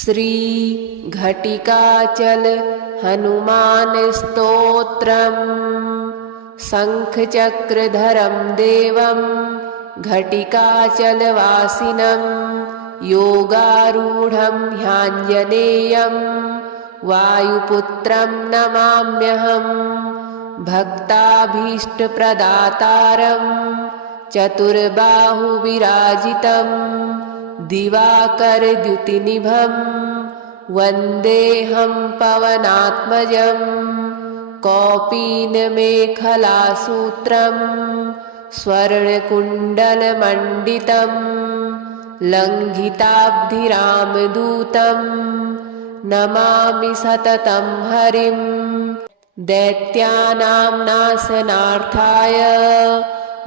श्री घटिकाचल हनुमान स्तोत्रम्। शंखचक्रधरं देवं घटिकाचलवासिनं योगारूढं ह्याञ्जनेयं वायुपुत्रं नमाम्यहम्। भक्ताभीष्टप्रदातारं चतुर्बाहुविराजितं दिवाकरद्युतिनिभं वन्देऽहं पवनात्मजं। कौपीनमेखलासूत्रं स्वर्णकुण्डलमण्डितं लङ्घिताब्धिरामदूतं नमामि सततं हरिं। दैत्यानां नाशनार्थाय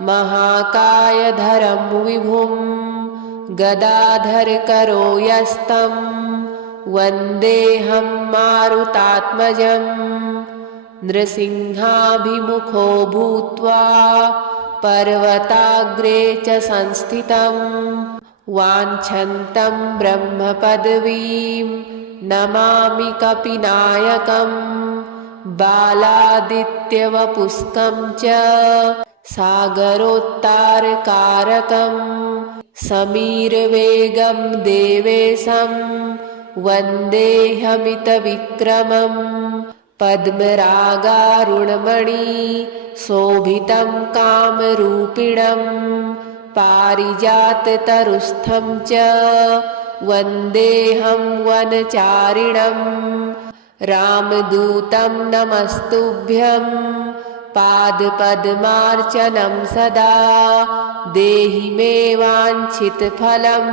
महाकायधरं विभुं गदाधरकरो यस्तं वन्देऽहं मारुतात्मजं। नृसिंहाभिमुखो भूत्वा पर्वताग्रे च संस्थितं वाञ्छन्तं ब्रह्मपदवीं नमामि कपिनायकं। बालादित्यवपुष्कं च सागरोत्तारकारकं समीरवेगं देवेशं वन्देऽहमितविक्रमं। पद्मरागारुणमणि शोभितं कामरूपिणं पारिजाततरुस्थं च वन्देऽहं वनचारिणं। रामदूतं नमस्तुभ्यं पादपद्मार्चनं सदा देहि मे वाञ्छितफलं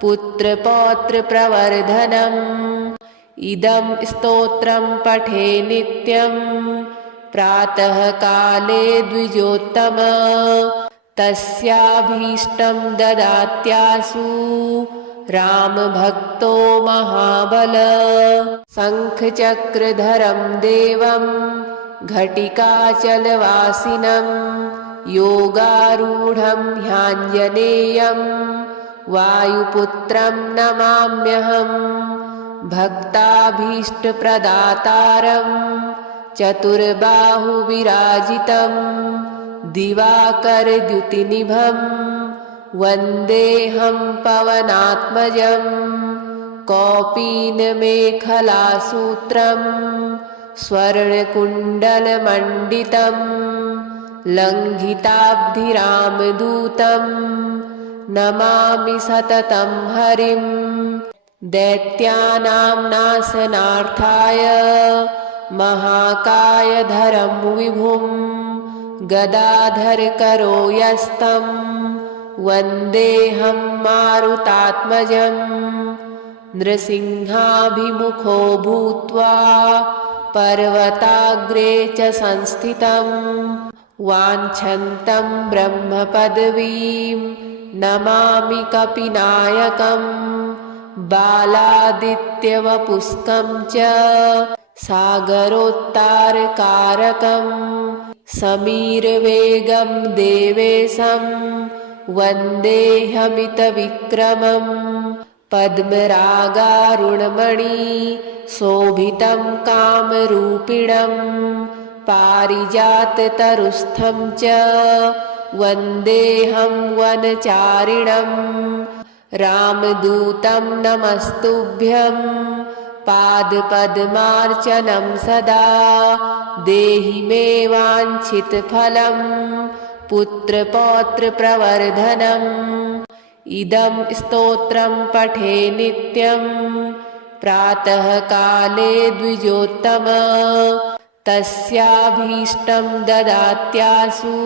पुत्रपौत्रप्रवर्धनम्। इदं स्तोत्रं पठे नित्यं प्रातःकाले द्विजोत्तम तस्याभीष्टं ददात्याशु रामभक्तो महाबल। शंखचक्रधरं देवं घटिकाचलवासिनं योगारूढं ह्याञ्जनेयं वायुपुत्रं नमाम्यहम्। भक्ताभीष्टप्रदातारं चतुर्बाहुविराजितं दिवाकरद्युतिनिभं वन्देऽहं पवनात्मजं। कौपीनमेखलासूत्रं स्वर्णकुण्डलमण्डितं लङ्घिताब्धिरामदूतं नमामि सततं हरिं। दैत्यानां नाशनार्थाय महाकायधरं विभुं गदाधरकरो यस्तं वन्देऽहं मारुतात्मजं। नृसिंहाभिमुखो भूत्वा पर्वताग्रे च संस्थितं वाञ्छन्तं ब्रह्मपदवीं नमामि कपिनायकं। बालादित्यवपुष्कं च सागरोत्तारकारकं समीरवेगं देवेशं वन्देऽहमितविक्रमं। पद्मरागारुणमणि शोभितं कामरूपिणं पारिजाततरुस्थं च वन्देऽहं वनचारिणं। रामदूतं नमस्तुभ्यं पादपद्मार्चनं सदा देहि मे वाञ्छितफलं पुत्रपौत्रप्रवर्धनम्। इदं स्तोत्रं पठे नित्यं प्रातःकाले द्विजोत्तम तस्याभीष्टं ददात्याशु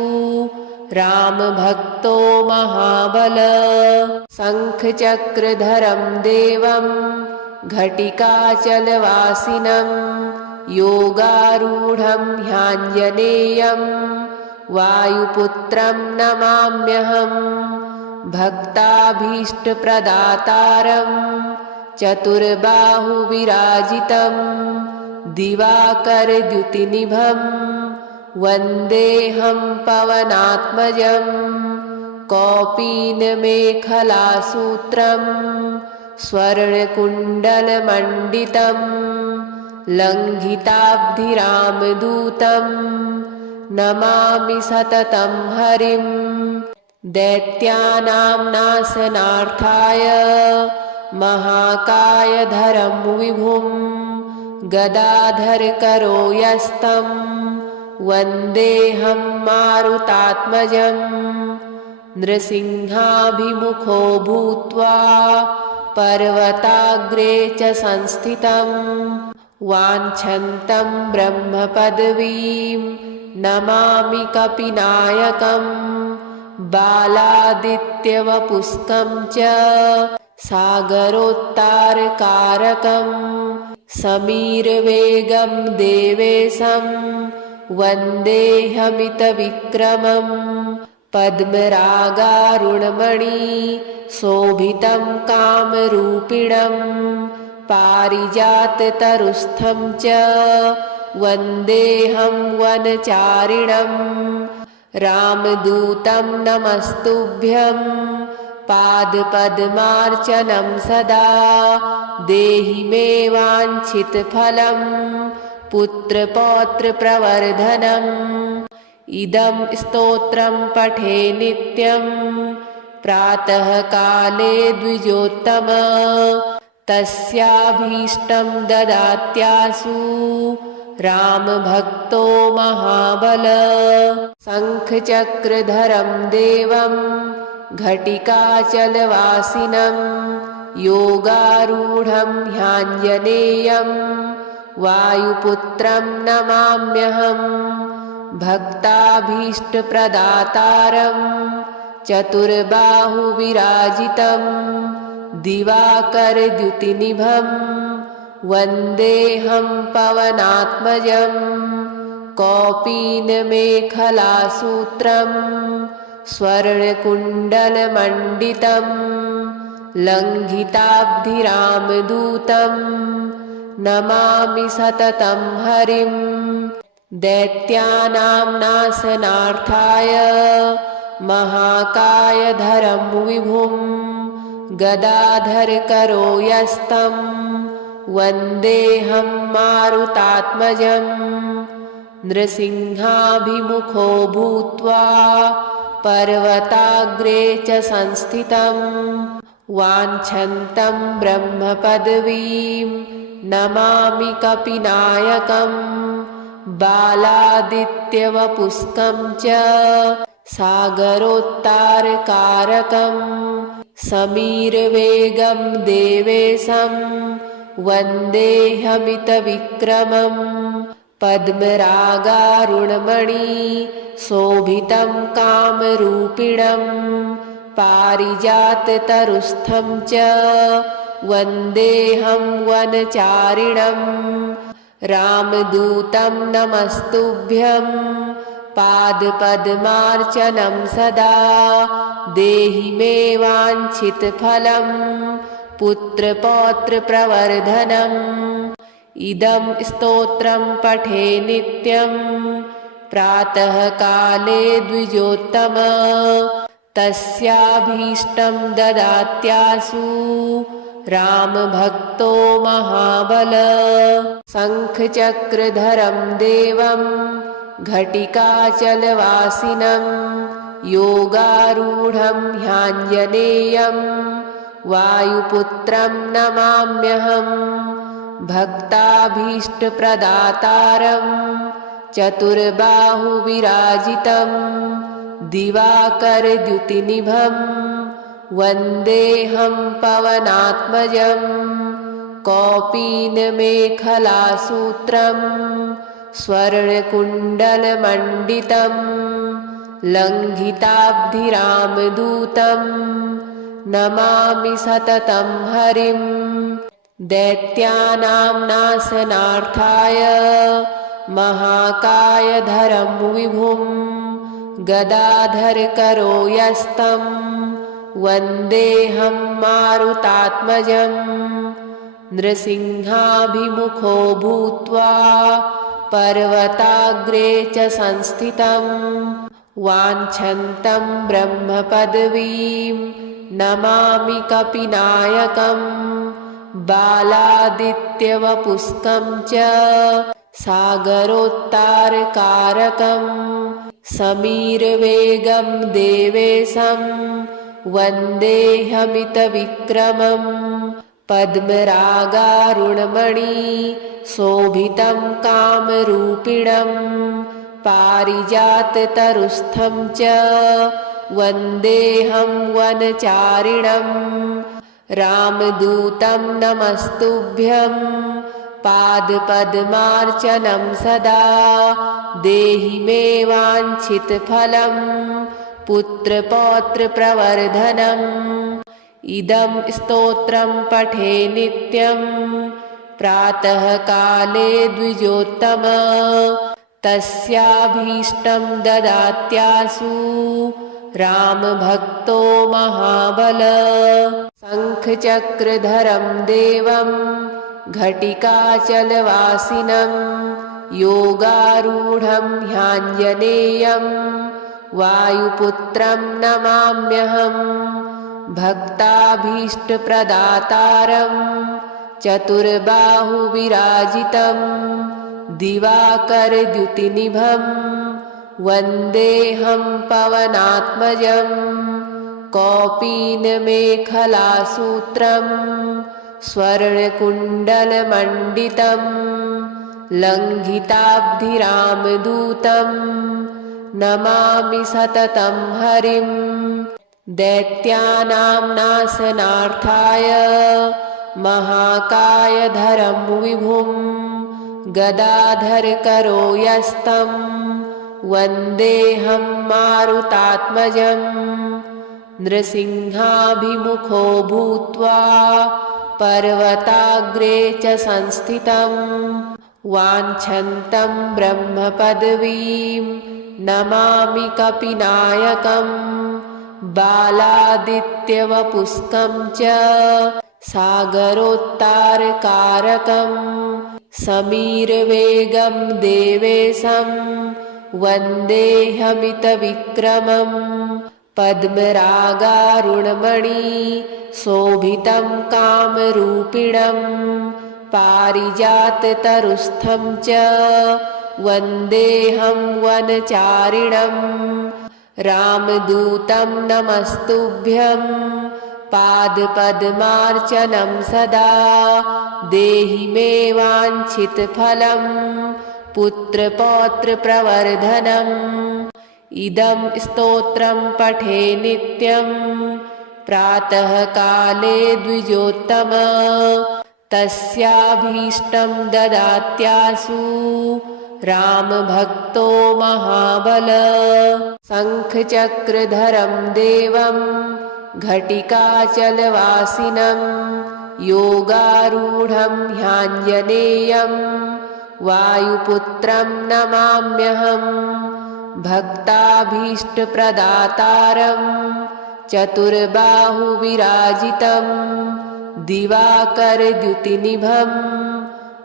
रामभक्तो महाबल। शंखचक्रधरं देवं घटिकाचलवासिनं योगारूढं ह्याञ्जनेयं वायुपुत्रं नमाम्यहम्। भक्ताभीष्टप्रदातारं चतुर्बाहुविराजितं दिवाकरद्युतिनिभं वन्देऽहं पवनात्मजं। कौपीनमेखलासूत्रं स्वर्णकुण्डलमण्डितं लङ्घिताब्धिरामदूतं नमामि सततं हरिं दैत्यानां नाशनार्थाय महाकायधरं विभुं गदाधरकरो यस्तं वन्देऽहं मारुतात्मजं नृसिंहाभिमुखो भूत्वा पर्वताग्रे च संस्थितं वाञ्छन्तं ब्रह्मपदवीं नमामि कपिनायकं बालादित्यवपुष्कं च सागरोत्तारकारकं समीरवेगं देवेशं वन्देऽहमितविक्रमं पद्मरागारुणमणि शोभितं कामरूपिणं पारिजाततरुस्थं च वन्देऽहं वनचारिणं रामदूतं नमस्तुभ्यं पादपद्मार्चनं सदा देहि मे वाञ्छितफलं पुत्रपौत्रप्रवर्धनम् इदं स्तोत्रं पठे नित्यं प्रातःकाले द्विजोत्तम तस्याभीष्टं ददात्यासु रामभक्तो महाबल शङ्खचक्रधरं देवं घटिकाचलवासिनं योगारूढं ह्याञ्जनेयं वायुपुत्रं नमाम्यहम् भक्ताभीष्टप्रदातारं चतुर्बाहुविराजितं दिवाकरद्युतिनिभं वन्देऽहं पवनात्मजं कौपीनमेखलासूत्रं स्वर्णकुण्डलमण्डितं लङ्घिताब्धिरामदूतं नमामि सततं हरिं दैत्यानां नाशनार्थाय महाकायधरं विभुं गदाधरकरो यस्तं वन्देऽहं मारुतात्मजं नृसिंहाभिमुखो भूत्वा पर्वताग्रे च संस्थितं वाञ्छन्तं ब्रह्मपदवीं नमामि कपिनायकं बालादित्यवपुष्कं च सागरोत्तारकारकं समीरवेगं देवेशं वन्देऽहमितविक्रमं पद्मरागारुणमणि शोभितं कामरूपिणं पारिजाततरुस्थं च वन्देऽहं वनचारिणं रामदूतं नमस्तुभ्यं पादपद्मार्चनं सदा देहि मे वाञ्छितफलं पुत्रपौत्रप्रवर्धनम् इदं स्तोत्रं पठे नित्यं प्रातःकाले द्विजोत्तम तस्याभीष्टं ददात्यासु रामभक्तो महाबल शङ्खचक्रधरं देवं घटिकाचलवासिनं योगारूढं ह्याञ्जनेयं वायुपुत्रं नमाम्यहम् भक्ताभीष्टप्रदातारं चतुर्बाहुविराजितं दिवाकरद्युतिनिभं वन्देऽहं पवनात्मजं कौपीनमेखलासूत्रं स्वर्णकुण्डलमण्डितं लङ्घिताब्धिरामदूतं नमामि सततं हरिं दैत्यानां नाशनार्थाय महाकायधरं विभुं गदाधरकरो यस्तं वन्देऽहं मारुतात्मजं नृसिंहाभिमुखो भूत्वा पर्वताग्रे च संस्थितं वाञ्छन्तं ब्रह्मपदवीं नमामि कपिनायकं बालादित्यवपुष्कं च सागरोत्तारकारकं समीरवेगं देवेशं वन्देऽहमितविक्रमं पद्मरागारुणमणि शोभितं कामरूपिणं पारिजाततरुस्थं च वन्देऽहं वनचारिणं रामदूतं नमस्तुभ्यं पादपद्मार्चनं सदा देहि मे वाञ्छितफलं पुत्रपौत्रप्रवर्धनम् इदं स्तोत्रं पठे नित्यं प्रातःकाले द्विजोत्तम तस्याभीष्टं ददात्यासु रामभक्तो महाबल शङ्खचक्रधरं देवं घटिकाचलवासिनं योगारूढं ह्याञ्जनेयं वायुपुत्रं नमाम्यहं भक्ताभीष्टप्रदातारं चतुर्बाहुविराजितं दिवाकरद्युतिनिभं वन्देऽहं पवनात्मजं कौपीनमेखलासूत्रं स्वर्णकुण्डलमण्डितं लङ्घिताब्धिरामदूतं नमामि सततं हरिं दैत्यानां नाशनार्थाय महाकायधरं विभुं गदाधरकरो यस्तं वन्देऽहं मारुतात्मजं नृसिंहाभिमुखो भूत्वा पर्वताग्रे च संस्थितं वाञ्छन्तं ब्रह्मपदवीं नमामि कपिनायकं बालादित्यवपुष्कं च सागरोत्तारकारकं समीरवेगं देवेशं वन्देऽहमितविक्रमं पद्मरागारुणमणि शोभितं कामरूपिणं पारिजाततरुस्थं च वन्देऽहं वनचारिणं रामदूतं नमस्तुभ्यं पादपद्मार्चनं सदा देहि मे वाञ्छितफलं पुत्रपौत्रप्रवर्धनम् इदं स्तोत्रं पठे नित्यं प्रातःकाले द्विजोत्तम तस्याभीष्टं ददात्यासु रामभक्तो महाबल शङ्खचक्रधरं देवं घटिकाचलवासिनं योगारूढं ह्याञ्जनेयं वायुपुत्रं नमाम्यहं भक्ताभीष्टप्रदातारं चतुर्बाहुविराजितं दिवाकरद्युतिनिभं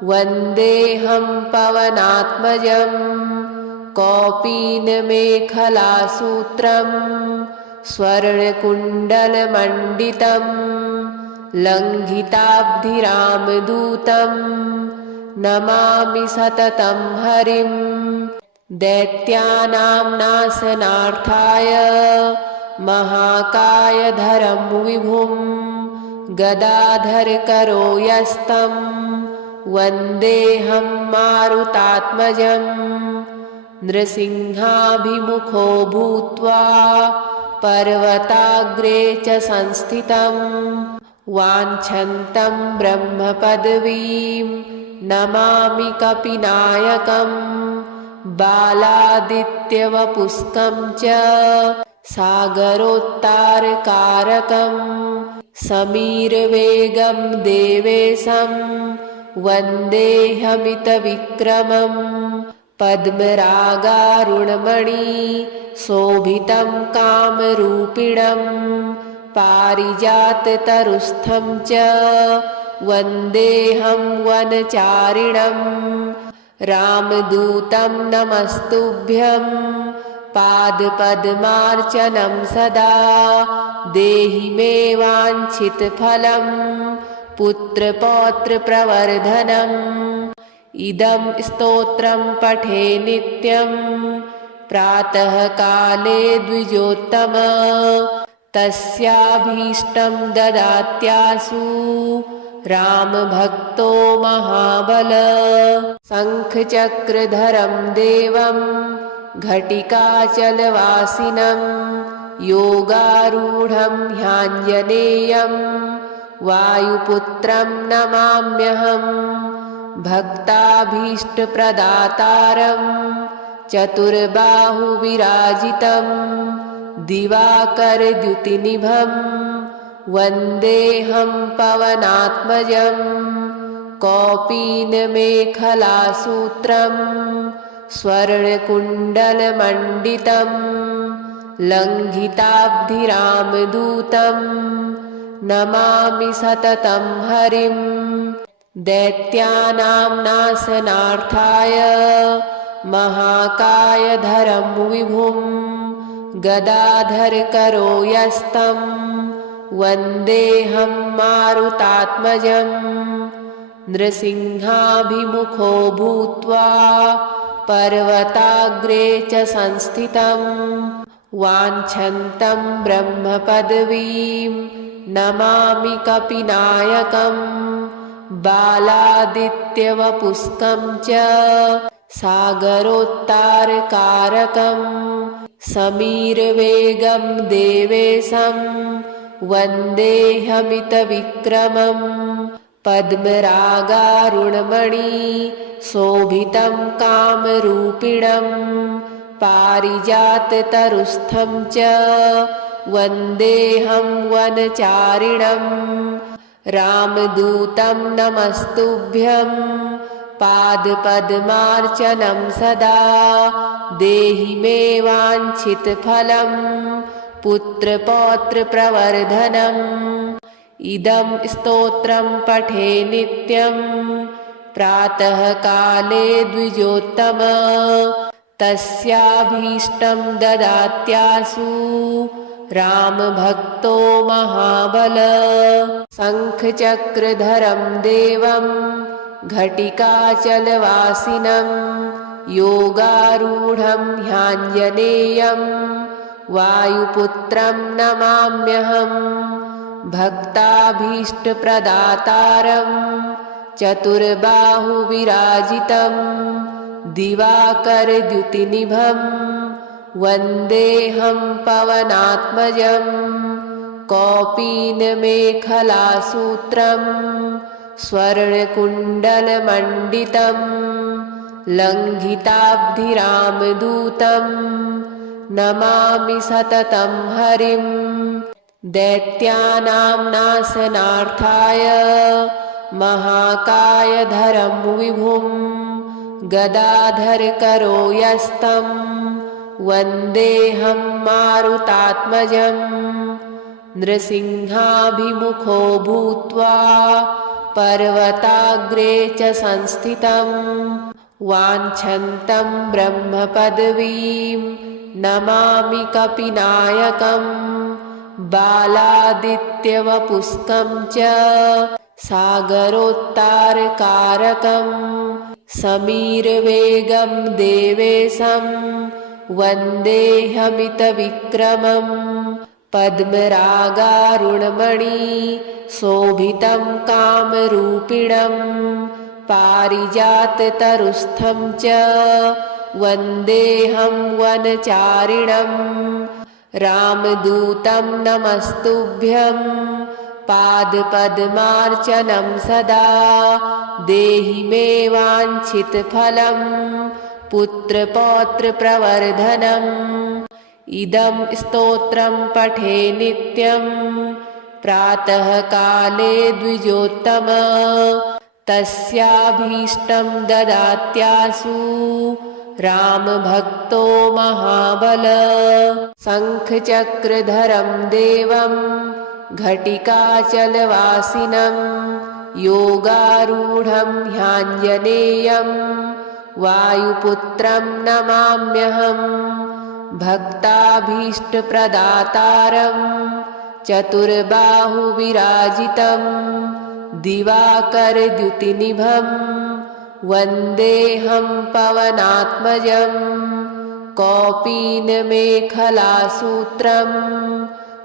वन्देऽहं पवनात्मजं कौपीनमेखलासूत्रं स्वर्णकुण्डलमण्डितं लङ्घिताब्धिरामदूतं नमामि सततं हरिं दैत्यानां नाशनार्थाय महाकायधरं विभुं गदाधरकरो यस्तं वन्देऽहं मारुतात्मजं नृसिंहाभिमुखो भूत्वा पर्वताग्रे च संस्थितं वाञ्छन्तं ब्रह्मपदवीं नमामि कपिनायकं बालादित्यवपुष्कं च सागरोत्तारकारकं समीरवेगं देवेशं वन्देऽहमितविक्रमं पद्मरागारुणमणि शोभितं कामरूपिणं पारिजाततरुस्थं च वन्देऽहं वनचारिणं रामदूतं नमस्तुभ्यं पादपद्मार्चनं सदा देहि मे वाञ्छितफलं पुत्रपौत्रप्रवर्धनम् इदं स्तोत्रं पठे नित्यं प्रातःकाले द्विजोत्तम तस्याभीष्टं ददात्यासु रामभक्तो महाबल शङ्खचक्रधरं देवं घटिकाचलवासिनं योगारूढं ह्याञ्जनेयं वायुपुत्रं नमाम्यहं भक्ताभीष्टप्रदातारं चतुर्बाहुविराजितं दिवाकरद्युतिनिभं वन्देऽहं पवनात्मजं कौपीनमेखलासूत्रं स्वर्णकुण्डलमण्डितं लङ्घिताब्धिरामदूतं नमामि सततं हरिं दैत्यानां नाशनार्थाय महाकायधरं विभुं गदाधरकरो यस्तं वन्देऽहं मारुतात्मजं नृसिंहाभिमुखो भूत्वा पर्वताग्रे च संस्थितं वाञ्छन्तं ब्रह्मपदवीं नमामि कपिनायकं बालादित्यवपुष्कं च सागरोत्तारकारकं समीरवेगं देवेशं वन्देऽहमितविक्रमं पद्मरागारुणमणि शोभितं कामरूपिणं पारिजाततरुस्थं च वन्देऽहं वनचारिणं रामदूतं नमस्तुभ्यं पादपद्मार्चनं सदा देहि मे वाञ्छितफलं पुत्रपौत्रप्रवर्धनम् इदं स्तोत्रं पठे नित्यं प्रातःकाले द्विजोत्तम तस्याभीष्टं ददात्यासु रामभक्तो महाबल शङ्खचक्रधरं देवं घटिकाचलवासिनं योगारूढं ह्याञ्जनेयं वायुपुत्रं नमाम्यहं भक्ताभीष्टप्रदातारं चतुर्बाहुविराजितं दिवाकरद्युतिनिभं वन्देऽहं पवनात्मजं कौपीनमेखलासूत्रं स्वर्णकुण्डलमण्डितं लङ्घिताब्धिरामदूतं नमामि सततं हरिं दैत्यानां नाशनार्थाय महाकायधरं विभुं गदाधरकरो यस्तं वन्देऽहं मारुतात्मजं नृसिंहाभिमुखो भूत्वा पर्वताग्रे च संस्थितं वाञ्छन्तं ब्रह्मपदवीं नमामि कपिनायकं बालादित्यवपुष्कं च सागरोत्तारकारकं समीरवेगं देवेशं वन्देऽहमितविक्रमं पद्मरागारुणमणि शोभितं कामरूपिणं पारिजाततरुस्थं च वन्देऽहं वनचारिणं रामदूतं नमस्तुभ्यं पादपद्मार्चनं सदा देहि मे वाञ्छितफलं पुत्रपौत्रप्रवर्धनम् इदं स्तोत्रं पठे नित्यं प्रातःकाले द्विजोत्तम तस्याभीष्टं ददात्यासु रामभक्तो महाबल शङ्खचक्रधरं देवं घटिकाचलवासिनं योगारूढं ह्याञ्जनेयं वायुपुत्रं नमाम्यहं भक्ताभीष्टप्रदातारं चतुर्बाहुविराजितं दिवाकरद्युतिनिभं वन्देऽहं पवनात्मजं कौपीनमेखलासूत्रं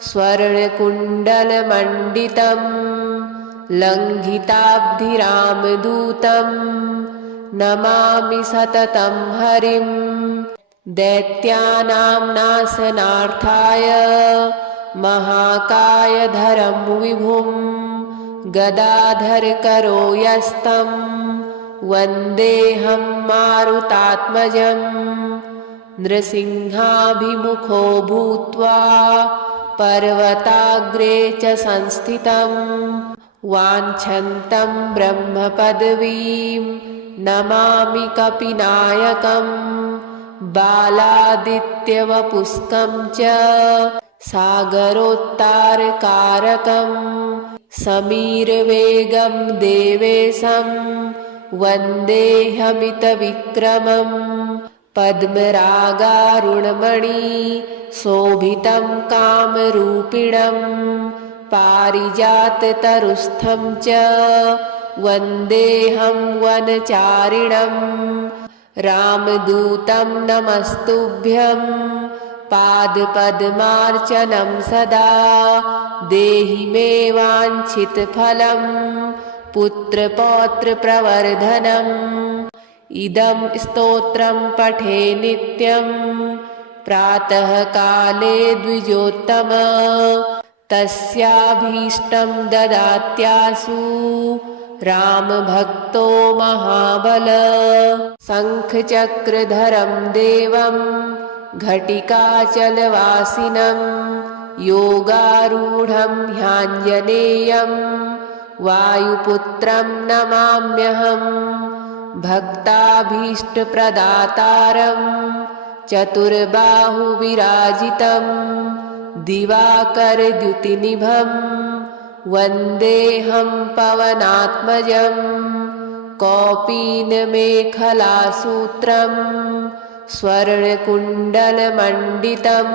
स्वर्णकुण्डलमण्डितं लङ्घिताब्धिरामदूतं नमामि सततं हरिं दैत्यानां नाशनार्थाय महाकायधरं विभुं गदाधरकरो यस्तं वन्देऽहं मारुतात्मजं नृसिंहाभिमुखो भूत्वा पर्वताग्रे च संस्थितं वाञ्छन्तं ब्रह्मपदवीं नमामि कपिनायकं बालादित्यवपुष्कं च सागरोत्तारकारकं समीरवेगं देवेशं वन्देऽहमितविक्रमं पद्मरागारुणमणि शोभितं कामरूपिणं पारिजाततरुस्थं च वन्देऽहं वनचारिणं रामदूतं नमस्तुभ्यं पादपद्मार्चनं सदा देहि मे वाञ्छितफलं पुत्रपौत्रप्रवर्धनम् इदं स्तोत्रं पठे नित्यं प्रातःकाले द्विजोत्तम तस्याभीष्टं ददात्यासु रामभक्तो महाबल शङ्खचक्रधरं देवं घटिकाचलवासिनं योगारूढं ह्याञ्जनेयं वायुपुत्रं नमाम्यहं भक्ताभीष्टप्रदातारं चतुर्बाहुविराजितं दिवाकरद्युतिनिभं वन्देऽहं पवनात्मजं कौपीनमेखलासूत्रं स्वर्णकुण्डलमण्डितं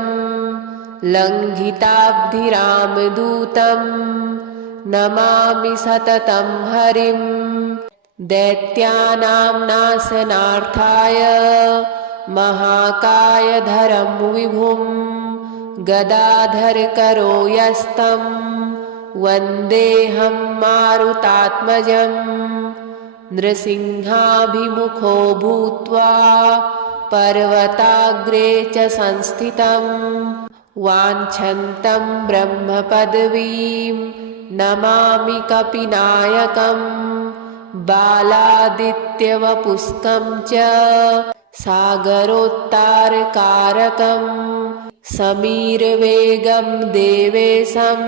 लङ्घिताब्धिरामदूतं नमामि सततं हरिं दैत्यानां नाशनार्थाय महाकायधरं विभुं गदाधरकरो यस्तं वन्देऽहं मारुतात्मजं नृसिंहाभिमुखो भूत्वा पर्वताग्रे च संस्थितं वाञ्छन्तं ब्रह्मपदवीं नमामि कपिनायकं बालादित्यवपुष्कं च सागरोत्तारकारकं समीरवेगं देवेशं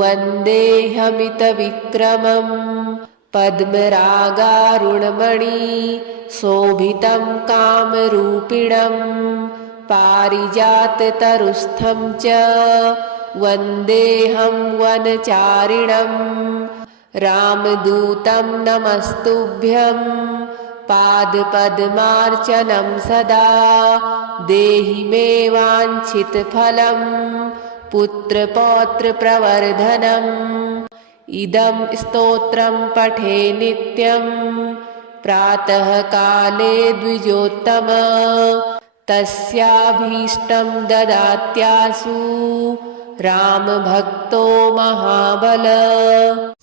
वन्देऽहमितविक्रमं पद्मरागारुणमणि शोभितं कामरूपिणं पारिजाततरुस्थं च वन्देऽहं वनचारिणं रामदूतं नमस्तुभ्यं पादपद्मार्चनं सदा देहि मे वाञ्छितफलं पुत्रपौत्रप्रवर्धनम् इदं स्तोत्रं पठे नित्यं प्रातःकाले द्विजोत्तम तस्याभीष्टं ददात्यासु रामभक्तो महाबल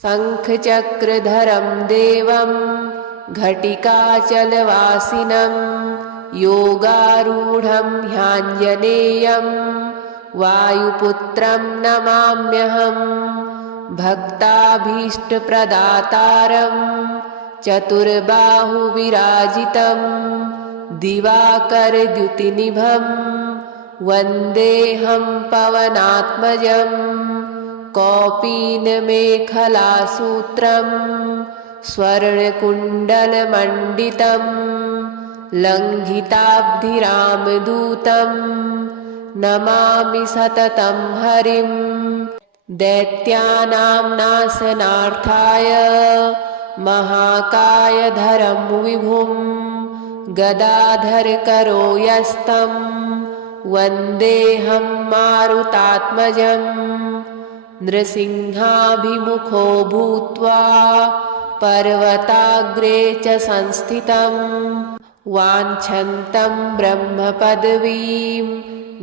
शङ्खचक्रधरं देवं घटिकाचलवासिनं योगारूढं ह्याञ्जनेयं वायुपुत्रं नमाम्यहं भक्ताभीष्टप्रदातारं चतुर्बाहुविराजितं दिवाकरद्युतिनिभं वन्देऽहं पवनात्मजं कौपीनमेखलासूत्रं स्वर्णकुण्डलमण्डितं लङ्घिताब्धिरामदूतं नमामि सततं हरिं दैत्यानां नाशनार्थाय महाकायधरं विभुं गदाधरकरो यस्तं वन्देऽहं मारुतात्मजं नृसिंहाभिमुखो भूत्वा पर्वताग्रे च संस्थितं वाञ्छन्तं ब्रह्मपदवीं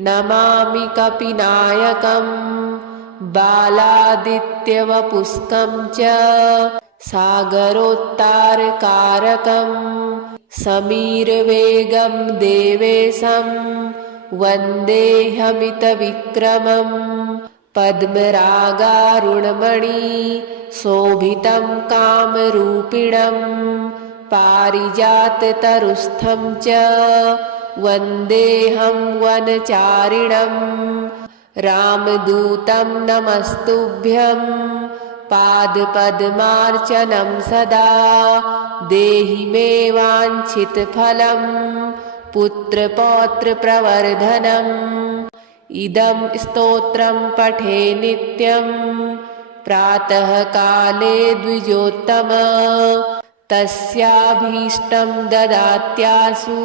नमामि कपिनायकम् बालादित्यवपुस्कं च सागरोत्तारकारकं समीरवेगं देवेशं वन्देऽहमितविक्रमं पद्मरागारुणमणि शोभितं कामरूपिणं पारिजाततरुस्थं च वन्देऽहं वनचारिणम् रामदूतं नमस्तुभ्यं पादपद्मार्चनं सदा देहि मे वाञ्छितफलं पुत्रपौत्रप्रवर्धनम् इदं स्तोत्रं पठे नित्यं प्रातःकाले द्विजोत्तम तस्याभीष्टं ददात्यासु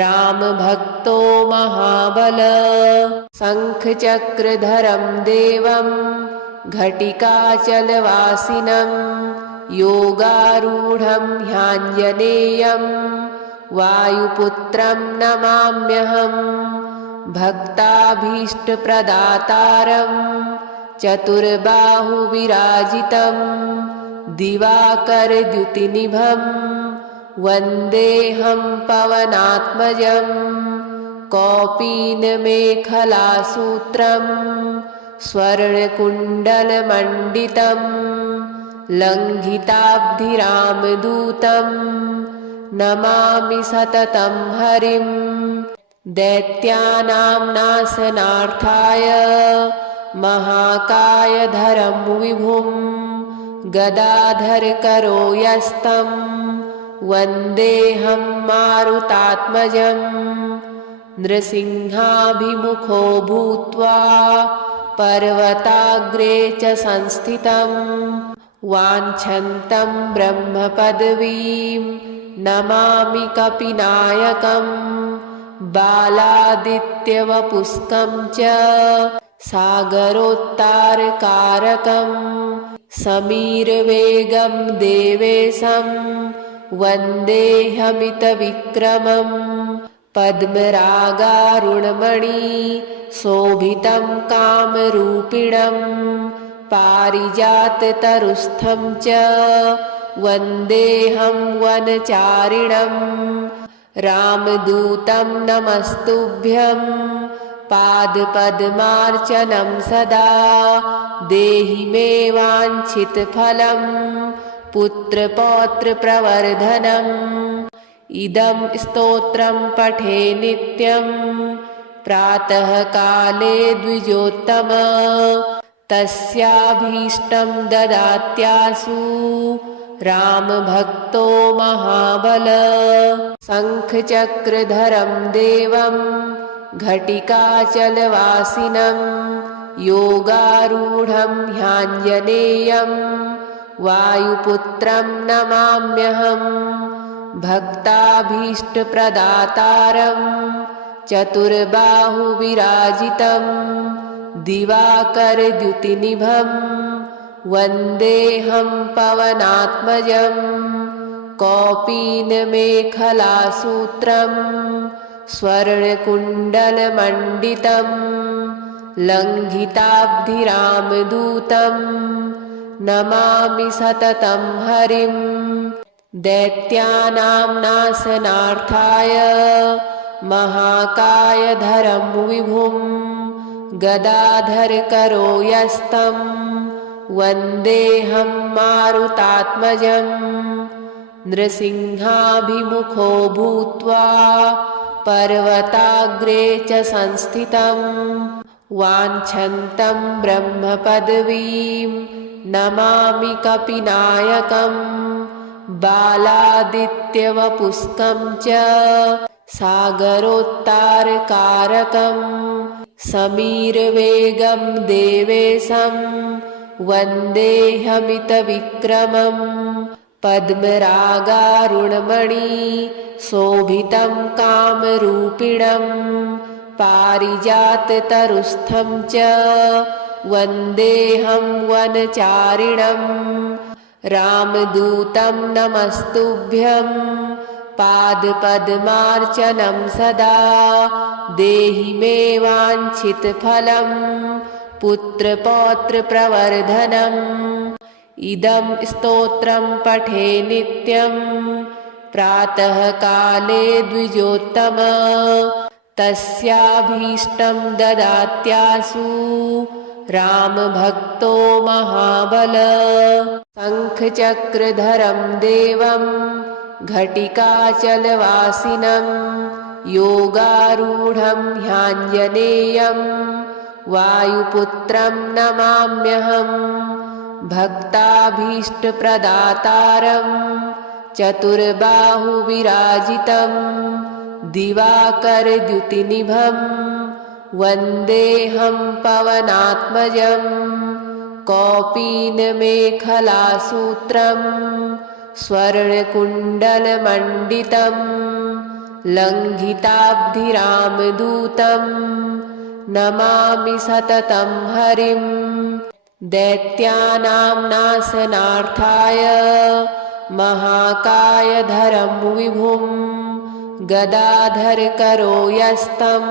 रामभक्तो महाबल शङ्खचक्रधरं देवं घटिकाचलवासिनं योगारूढं ह्याञ्जनेयं वायुपुत्रं नमाम्यहं भक्ताभीष्टप्रदातारं चतुर्बाहुविराजितं दिवाकरद्युतिनिभं वन्देऽहं पवनात्मजं कौपीनमेखलासूत्रं स्वर्णकुण्डलमण्डितं लङ्घिताब्धिरामदूतं नमामि सततं हरिं दैत्यानां नाशनार्थाय महाकायधरं विभुं गदाधरकरो यस्तं वन्देऽहं मारुतात्मजं नृसिंहाभिमुखो भूत्वा पर्वताग्रे च संस्थितं वाञ्छन्तं ब्रह्मपदवीं नमामि कपिनायकं बालादित्यवपुस्कं च सागरोत्तारकारकं समीरवेगं देवेशं वन्देऽहमितविक्रमं पद्मरागारुणमणि शोभितं कामरूपिणं पारिजाततरुस्थं च वन्देऽहं वनचारिणम् रामदूतं नमस्तुभ्यं पादपद्मार्चनं सदा देहि मे वाञ्छितफलं पुत्रपौत्रप्रवर्धनम् इदं स्तोत्रं पठे नित्यं प्रातःकाले द्विजोत्तम तस्याभीष्टं ददात्यासु रामभक्तो महाबल शङ्खचक्रधरं देवं घटिकाचलवासिनं योगारूढं ह्याञ्जनेयं वायुपुत्रं नमाम्यहं भक्ताभीष्टप्रदातारं चतुर्बाहुविराजितं दिवाकरद्युतिनिभं वन्देऽहं पवनात्मजं कौपीनमेखलासूत्रं स्वर्णकुण्डलमण्डितं लङ्घिताब्धिरामदूतं नमामि सततं हरिं दैत्यानां नाशनार्थाय महाकायधरं विभुं गदाधरकरो यस्तं वन्देऽहं मारुतात्मजं नृसिंहाभिमुखो भूत्वा पर्वताग्रे च संस्थितं वाञ्छन्तं ब्रह्मपदवीं नमामि कपिनायकं बालादित्यवपुस्कं च सागरोत्तारकारकं समीरवेगं देवेशं वन्देऽहमितविक्रमं पद्मरागारुणमणि शोभितं कामरूपिणं पारिजाततरुस्थं च वन्देऽहं वनचारिणं रामदूतं नमस्तुभ्यं पादपद्मार्चनं सदा देहि मे वाञ्छितफलं पुत्रपौत्रप्रवर्धनम् इदं स्तोत्रं पठे नित्यं प्रातःकाले द्विजोत्तम तस्याभीष्टं ददात्यासु रामभक्तो महाबल शङ्खचक्रधरं देवं घटिकाचलवासिनं योगारूढं ह्याञ्जनेयं वायुपुत्रं नमाम्यहम् भक्ताभीष्टप्रदातारं चतुर्बाहुविराजितं दिवाकरद्युतिनिभं वन्देऽहं पवनात्मजं कौपीनमेखलासूत्रं स्वर्णकुण्डलमण्डितं लङ्घिताब्धिरामदूतं नमामि सततं हरिं दैत्यानां नाशनार्थाय महाकायधरं विभुं गदाधरकरो यस्तं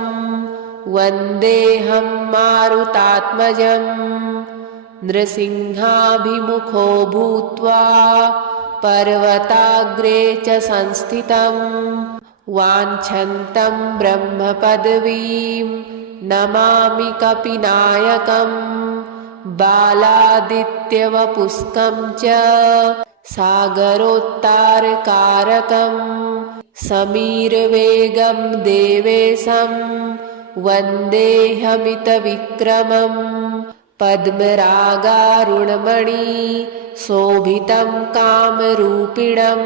वन्देऽहं मारुतात्मजं नृसिंहाभिमुखो भूत्वा पर्वताग्रे च संस्थितं वाञ्छन्तं ब्रह्मपदवीं नमामि कपिनायकं बालादित्यवपुष्कं च सागरोत्तारकारकं समीरवेगं देवेशं वन्देऽहमितविक्रमं पद्मरागारुणमणि शोभितं कामरूपिणं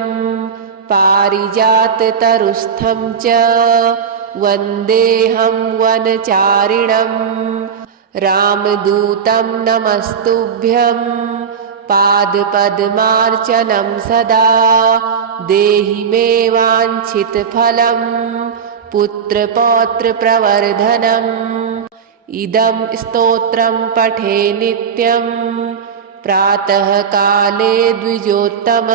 पारिजाततरुस्थं च वन्देऽहं वनचारिणं रामदूतं नमस्तुभ्यं पादपद्मार्चनं सदा देहि मे वाञ्छितफलं पुत्रपौत्रप्रवर्धनम् इदं स्तोत्रं पठे नित्यं प्रातःकाले द्विजोत्तम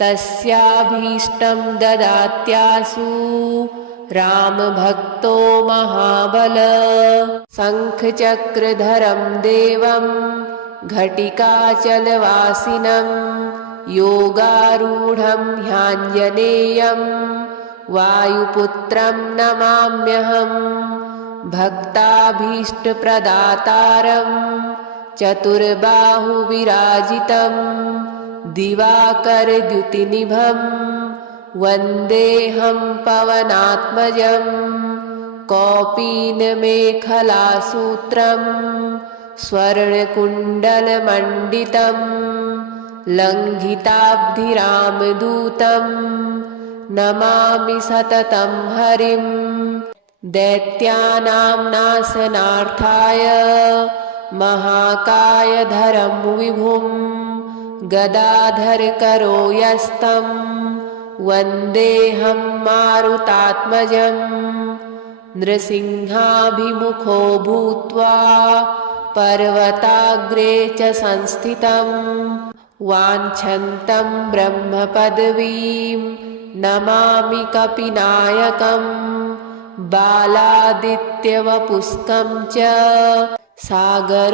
तस्याभीष्टं ददात्यासु रामभक्तो महाबल शङ्खचक्रधरं देवं घटिकाचलवासिनं योगारूढं ह्याञ्जनेयं वायुपुत्रं नमाम्यहम् भक्ताभीष्टप्रदातारं चतुर्बाहुविराजितं दिवाकरद्युतिनिभं वन्देऽहं पवनात्मजं कौपीनमेखलासूत्रं स्वर्णकुण्डलमण्डितं लङ्घिताब्धिरामदूतं नमामि सततं हरिं दैत्यानां नाशनार्थाय महाकायधरं विभुं गदाधरकरो यस्तं वन्देऽहं मारुतात्मजं नृसिंहाभिमुखो भूत्वा पर्वताग्रे च संस्थितं वाञ्छन्तं ब्रह्मपदवीं नमामि कपिनायकं बालादित्यवपुष्कं च सागरोत्तारकारकं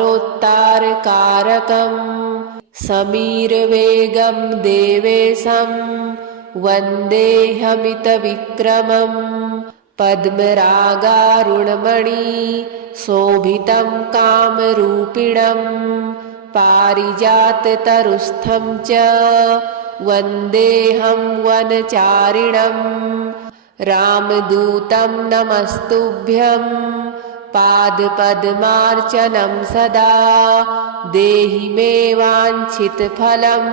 समीरवेगं देवेशं वन्देऽहमितविक्रमं पद्मरागारुणमणि शोभितं कामरूपिणं पारिजाततरुस्थं च वन्देऽहं वनचारिणं रामदूतं नमस्तुभ्यं पादपद्मार्चनं सदा देहि मे वाञ्छितफलं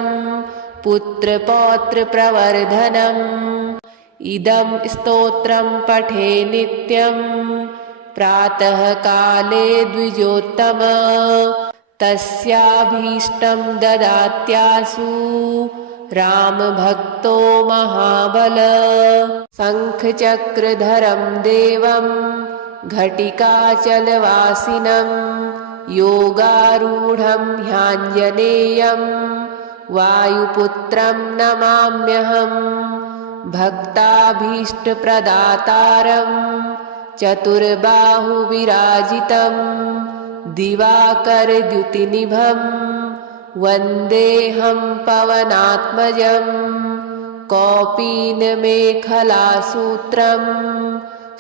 पुत्रपौत्रप्रवर्धनम् इदं स्तोत्रं पठे नित्यं प्रातःकाले द्विजोत्तम तस्याभीष्टं ददात्यासु रामभक्तो महाबल शङ्खचक्रधरं देवं घटिकाचलवासिनं योगारूढं ह्याञ्जनेयं वायुपुत्रं नमाम्यहं भक्ताभीष्टप्रदातारं चतुर्बाहुविराजितं दिवाकरद्युतिनिभं वन्देऽहं पवनात्मजं कौपीनमेखलासूत्रं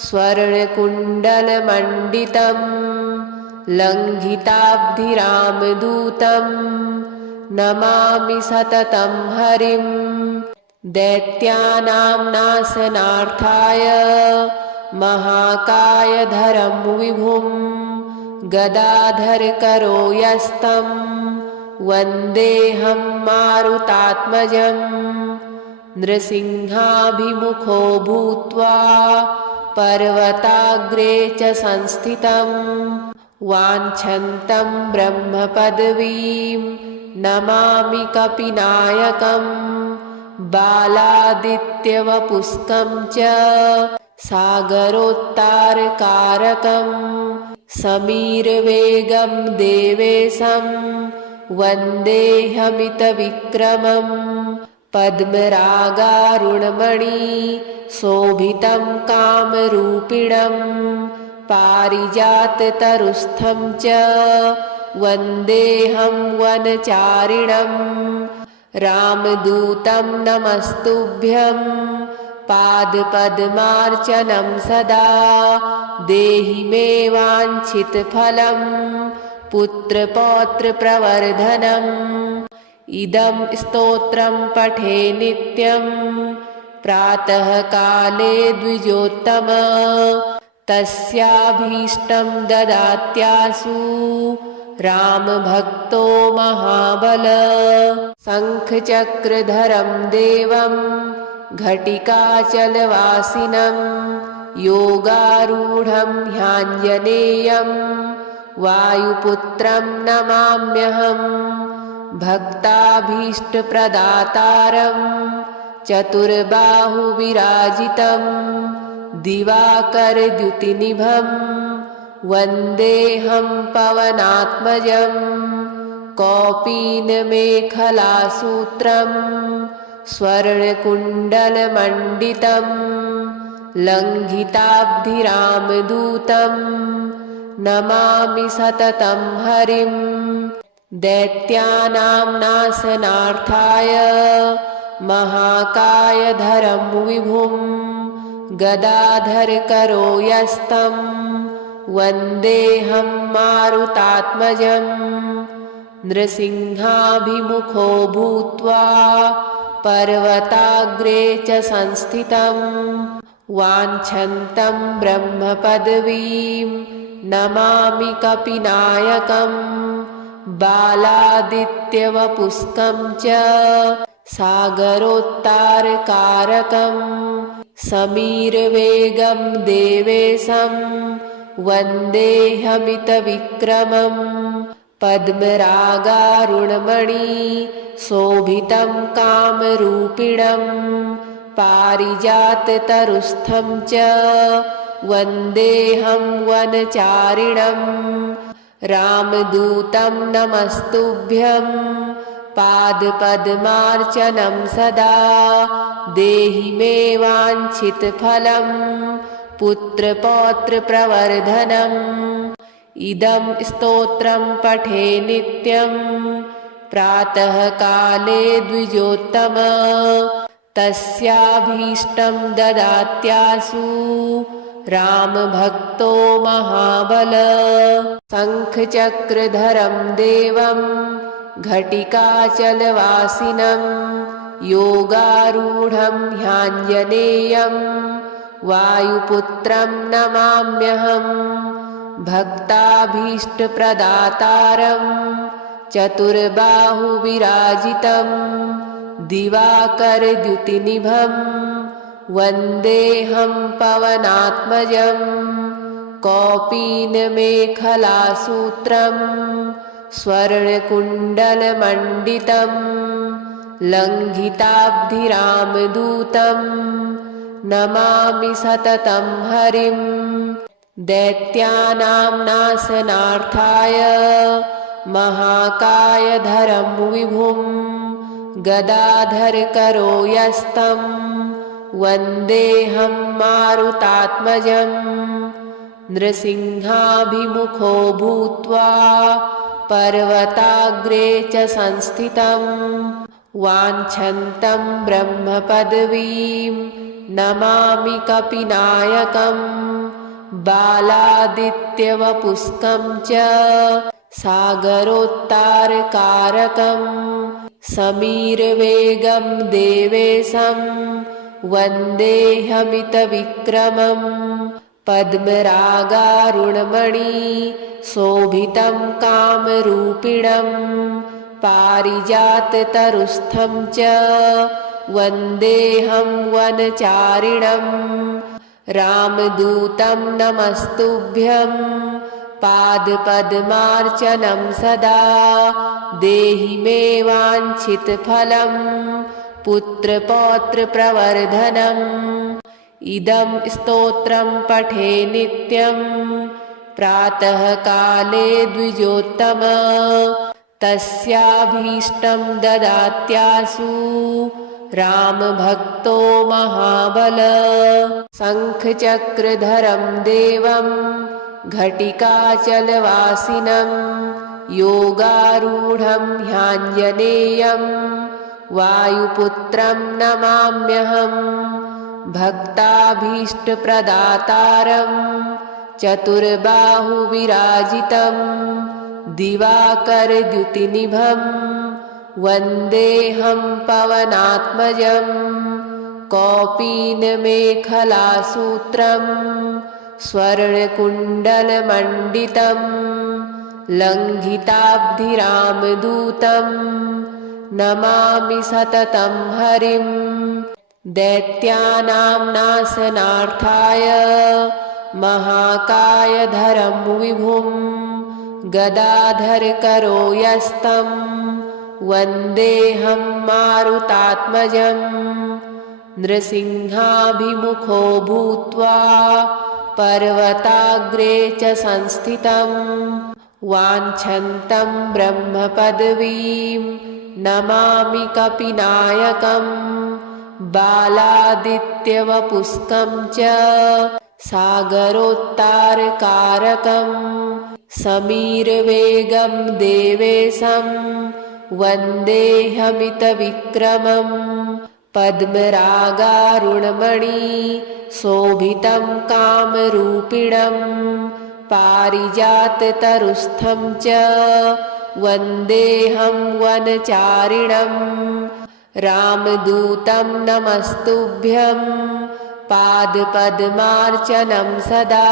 स्वर्णकुण्डलमण्डितं लङ्घिताब्धिरामदूतं नमामि सततं हरिं दैत्यानां नाशनार्थाय महाकायधरं विभुं गदाधरकरो यस्तं वन्देऽहं मारुतात्मजं नृसिंहाभिमुखो भूत्वा पर्वताग्रे च संस्थितं वाञ्छन्तं ब्रह्मपदवीं नमामि कपिनायकं बालादित्यवपुष्कं च सागरोत्तारकारकं समीरवेगं देवेशं वन्देऽहमितविक्रमं पद्मरागारुणमणि शोभितं कामरूपिणं पारिजाततरुस्थं च वन्देऽहं वनचारिणं रामदूतं नमस्तुभ्यं पादपद्मार्चनं सदा देहि मे वाञ्छितफलं पुत्रपौत्रप्रवर्धनम् इदं स्तोत्रं पठे नित्यं प्रातःकाले द्विजोत्तम तस्याभीष्टं ददात्यासु रामभक्तो महाबल शङ्खचक्रधरं देवं घटिकाचलवासिनं योगारूढं ह्याञ्जनेयं वायुपुत्रं नमाम्यहं भक्ताभीष्टप्रदातारं चतुर्बाहुविराजितं दिवाकरद्युतिनिभं वन्देऽहं पवनात्मजं कौपीनमेखलासूत्रं स्वर्णकुण्डलमण्डितं लङ्घिताब्धिरामदूतं नमामि सततं हरिं दैत्यानां नाशनार्थाय महाकायधरं विभुं गदाधरकरो यस्तं वन्देऽहं मारुतात्मजं नृसिंहाभिमुखो भूत्वा पर्वताग्रे च संस्थितं वाञ्छन्तं ब्रह्मपदवीं नमामि कपिनायकं बालादित्यवपुष्कं च सागरोत्तारकारकं समीरवेगं देवेशं वन्देऽहमितविक्रमं पद्मरागारुणमणि शोभितं कामरूपिणं पारिजाततरुस्थं च वन्देऽहं वनचारिणं रामदूतं नमस्तुभ्यं पादपद्मार्चनं सदा देहि मे वाञ्छितफलं पुत्रपौत्रप्रवर्धनम् इदं स्तोत्रं पठे नित्यं प्रातःकाले द्विजोत्तम तस्याभीष्टं ददात्यासु रामभक्तो महाबल शङ्खचक्रधरं देवं घटिकाचलवासिनं योगारूढं ह्याञ्जनेयं वायुपुत्रं नमाम्यहं भक्ताभीष्टप्रदातारं चतुर्बाहुविराजितं दिवाकरद्युतिनिभं वन्देऽहं पवनात्मजं कौपीनमेखलासूत्रं स्वर्णकुण्डलमण्डितं लङ्घिताब्धिरामदूतं नमामि सततं हरिं दैत्यानां नाशनार्थाय महाकायधरं विभुं गदाधरकरो यस्तं वन्देऽहं मारुतात्मजं नृसिंहाभिमुखो भूत्वा पर्वताग्रे च संस्थितं वाञ्छन्तं ब्रह्मपदवीं नमामि कपिनायकं बालादित्यवपुष्कं च सागरोत्तारकारकं समीरवेगं देवेशं वन्देऽहमितविक्रमं पद्मरागारुणमणि शोभितं कामरूपिणं पारिजाततरुस्थं च वन्देऽहं वनचारिणं रामदूतं नमस्तुभ्यं पादपद्मार्चनं सदा देहि मे वाञ्छितफलं पुत्रपौत्रप्रवर्धनम् इदं स्तोत्रं पठे नित्यं प्रातःकाले द्विजोत्तम तस्याभीष्टं ददात्यासु रामभक्तो महाबल शङ्खचक्रधरं देवं घटिकाचलवासिनं योगारूढं ह्याञ्जनेयं वायुपुत्रं नमाम्यहम् भक्ताभीष्टप्रदातारं चतुर्बाहुविराजितं दिवाकरद्युतिनिभं वन्देऽहं पवनात्मजं कौपीनमेखलासूत्रं स्वर्णकुण्डलमण्डितं लङ्घिताब्धिरामदूतं नमामि सततं हरिं दैत्यानां नाशनार्थाय महाकायधरं विभुं गदाधरकरो यस्तं वन्देऽहं मारुतात्मजं नृसिंहाभिमुखो भूत्वा पर्वताग्रे च संस्थितं वाञ्छन्तं ब्रह्मपदवीं नमामि कपिनायकं बालादित्यवपुष्कं च सागरोत्तारकारकं समीरवेगं देवेशं वन्देऽहमितविक्रमं पद्मरागारुणमणि शोभितं कामरूपिणं पारिजाततरुस्थं च वन्देऽहं वनचारिणं रामदूतं नमस्तुभ्यं पादपद्मार्चनं सदा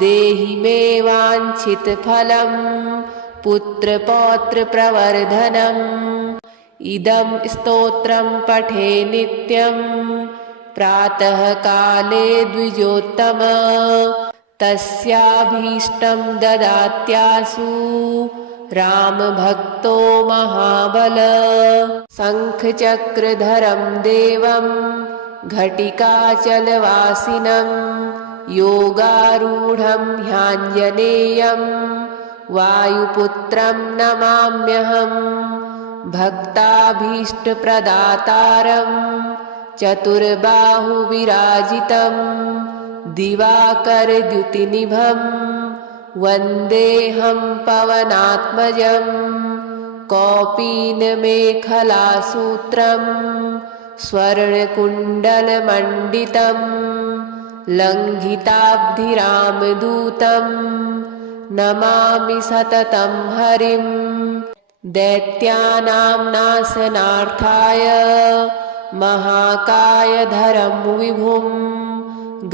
देहि मे वाञ्छितफलं पुत्रपौत्रप्रवर्धनम् इदं स्तोत्रं पठे नित्यं प्रातःकाले द्विजोत्तम तस्याभीष्टं ददात्यासु रामभक्तो महाबल शङ्खचक्रधरं देवं घटिकाचलवासिनं योगारूढं ह्याञ्जनेयं वायुपुत्रं नमाम्यहम् भक्ताभीष्टप्रदातारं चतुर्बाहुविराजितं दिवाकरद्युतिनिभं वन्देऽहं पवनात्मजं कौपीनमेखलासूत्रं स्वर्णकुण्डलमण्डितं लङ्घिताब्धिरामदूतं नमामि सततं हरिं दैत्यानां नाशनार्थाय महाकायधरं विभुं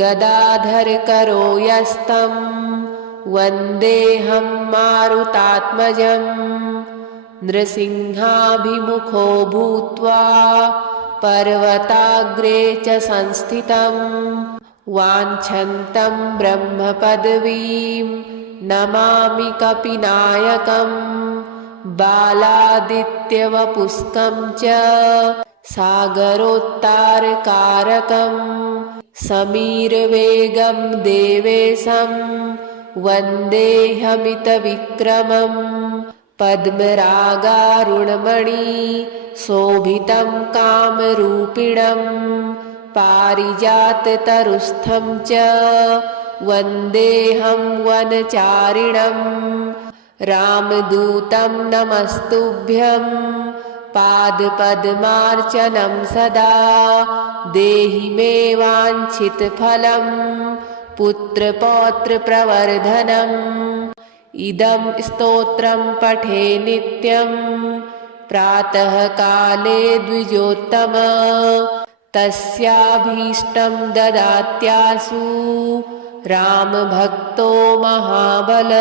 गदाधरकरो यस्तं वन्देऽहं मारुतात्मजं नृसिंहाभिमुखो भूत्वा पर्वताग्रे च संस्थितं वाञ्छन्तं ब्रह्मपदवीं नमामि कपिनायकं बालादित्यवपुष्कं च सागरोत्तारकारकं समीरवेगं देवेशं वन्देऽहमितविक्रमं पद्मरागारुणमणि शोभितं कामरूपिणं पारिजाततरुस्थं च वन्देऽहं वनचारिणं रामदूतं नमस्तुभ्यं पादपद्मार्चनं सदा देहि मे वाञ्छितफलं पुत्रपौत्रप्रवर्धनम् इदं स्तोत्रं पठे नित्यं प्रातःकाले द्विजोत्तम तस्याभीष्टं ददात्याशु रामभक्तो महाबल।